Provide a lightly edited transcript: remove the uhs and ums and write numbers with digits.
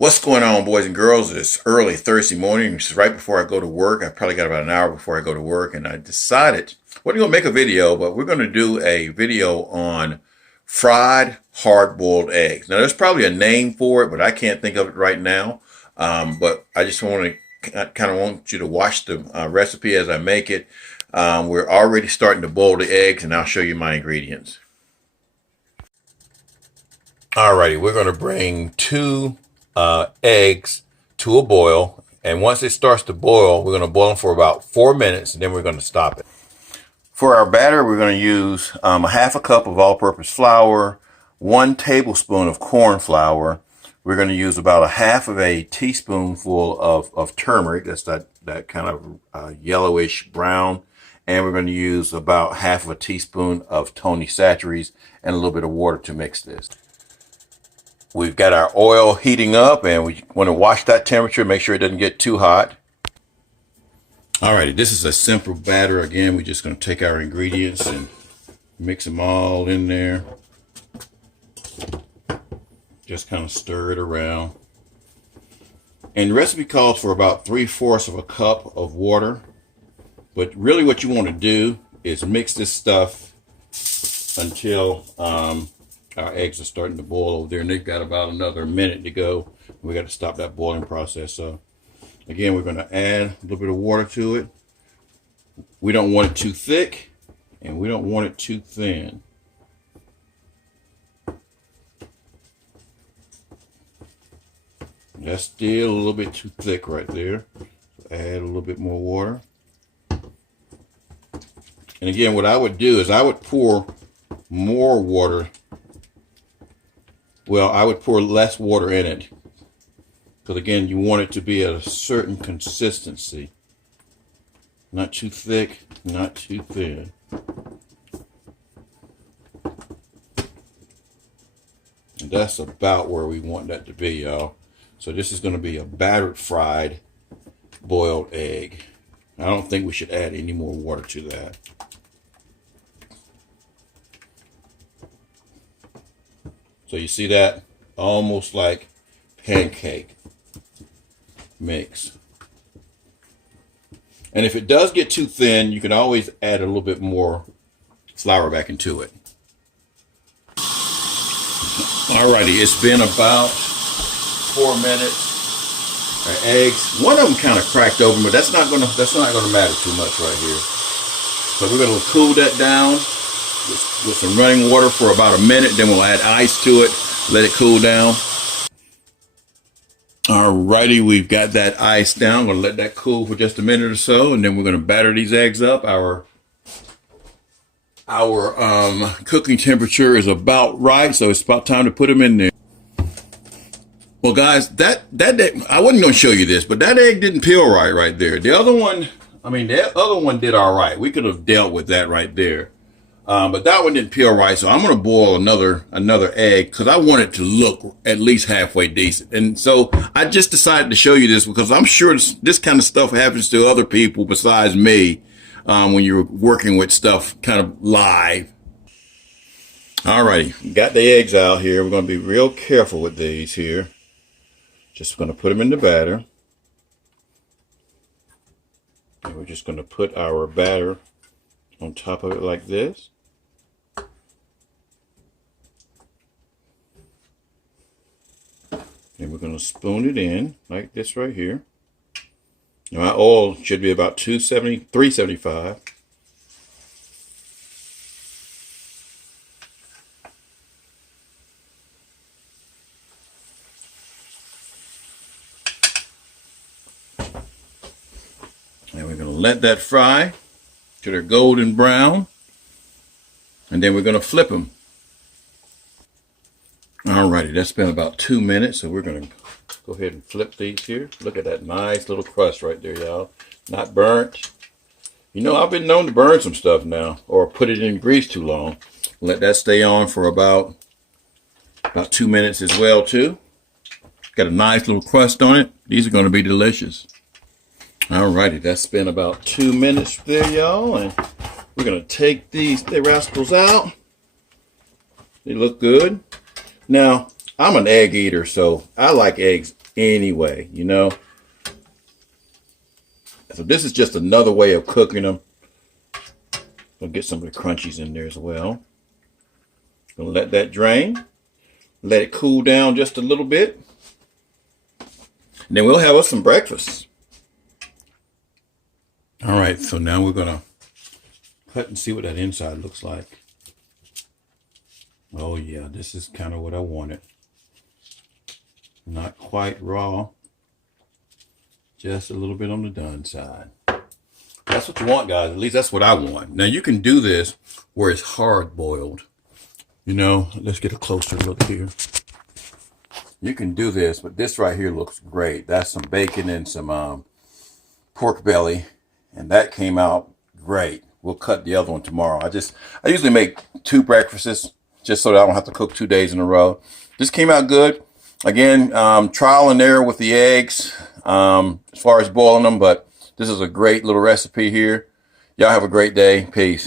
What's going on, boys and girls? It's early Thursday morning. It's right before I go to work. I probably got about an hour before I go to work, and I decided we're going to make a video, but we're going to do a video on fried hard-boiled eggs. Now, there's probably a name for it, but I can't think of it right now. But I just want to kind of want you to watch the recipe as I make it. We're already starting to boil the eggs, and I'll show you my ingredients. Alrighty, we're going to bring two eggs to a boil, and once it starts to boil, we're going to boil them for about 4 minutes, and then we're going to stop it. For our batter, we're going to use a half a cup of all-purpose flour, 1 tablespoon of corn flour. We're going to use about a half of a teaspoonful of turmeric. That's that kind of yellowish brown. And we're going to use about half of a teaspoon of Tony Chachere's and a little bit of water to mix this. We've got our oil heating up, and we want to watch that temperature, make sure it doesn't get too hot. Alrighty, this is a simple batter. Again, we're just going to take our ingredients and mix them all in there. Just kind of stir it around. And the recipe calls for about 3/4 of a cup of water. But really what you want to do is mix this stuff until our eggs are starting to boil over there, and they've got about another minute to go. We got to stop that boiling process. So again, we're going to add a little bit of water to it. We don't want it too thick, and we don't want it too thin. That's still a little bit too thick right there. So add a little bit more water. And again, what I would do is I would pour more water. Well, I would pour less water in it, because again, you want it to be at a certain consistency. Not too thick, not too thin. And that's about where we want that to be, y'all. So this is going to be a battered fried boiled egg. I don't think we should add any more water to that. So you see that? Almost like pancake mix. And if it does get too thin, you can always add a little bit more flour back into it. Alrighty, it's been about 4 minutes. Our eggs, one of them kind of cracked open, but that's not gonna matter too much right here. So we're gonna cool that down with some running water for about a minute, then we'll add ice to it, let it cool down. Alrighty, we've got that ice down. We're gonna let that cool for just a minute or so, and then we're gonna batter these eggs up. Our cooking temperature is about right, so it's about time to put them in there. Well, guys, that egg, I wasn't gonna show you this, but that egg didn't peel right there. The other one, the other one did all right. We could have dealt with that right there. But that one didn't peel right, so I'm going to boil another egg because I want it to look at least halfway decent. And so I just decided to show you this because I'm sure this kind of stuff happens to other people besides me when you're working with stuff kind of live. Alrighty, got the eggs out here. We're going to be real careful with these here. Just going to put them in the batter. And we're just going to put our batter on top of it like this. And we're going to spoon it in like this right here. Now my oil should be about 375. And we're going to let that fry till they're golden brown. And then we're going to flip them. Alrighty, that's been about 2 minutes, so we're going to go ahead and flip these here. Look at that nice little crust right there, y'all. Not burnt. You know, I've been known to burn some stuff now, or put it in grease too long. Let that stay on for about 2 minutes as well, too. Got a nice little crust on it. These are going to be delicious. Alrighty, that's been about 2 minutes there, y'all, and we're going to take these rascals out. They look good. Now, I'm an egg eater, so I like eggs anyway, you know. So this is just another way of cooking them. I'll get some of the crunchies in there as well. Gonna let that drain. Let it cool down just a little bit. And then we'll have us some breakfast. All right, so now we're gonna cut and see what that inside looks like. Oh yeah, this is kind of what I wanted. Not quite raw. Just a little bit on the done side. That's what you want, guys. At least that's what I want. Now you can do this where it's hard boiled. You know, let's get a closer look here. You can do this, but this right here looks great. That's some bacon and some pork belly, and that came out great. We'll cut the other one tomorrow. I usually make 2 breakfasts just so that I don't have to cook 2 days in a row. This came out good. Again, trial and error with the eggs as far as boiling them, but this is a great little recipe here. Y'all have a great day. Peace.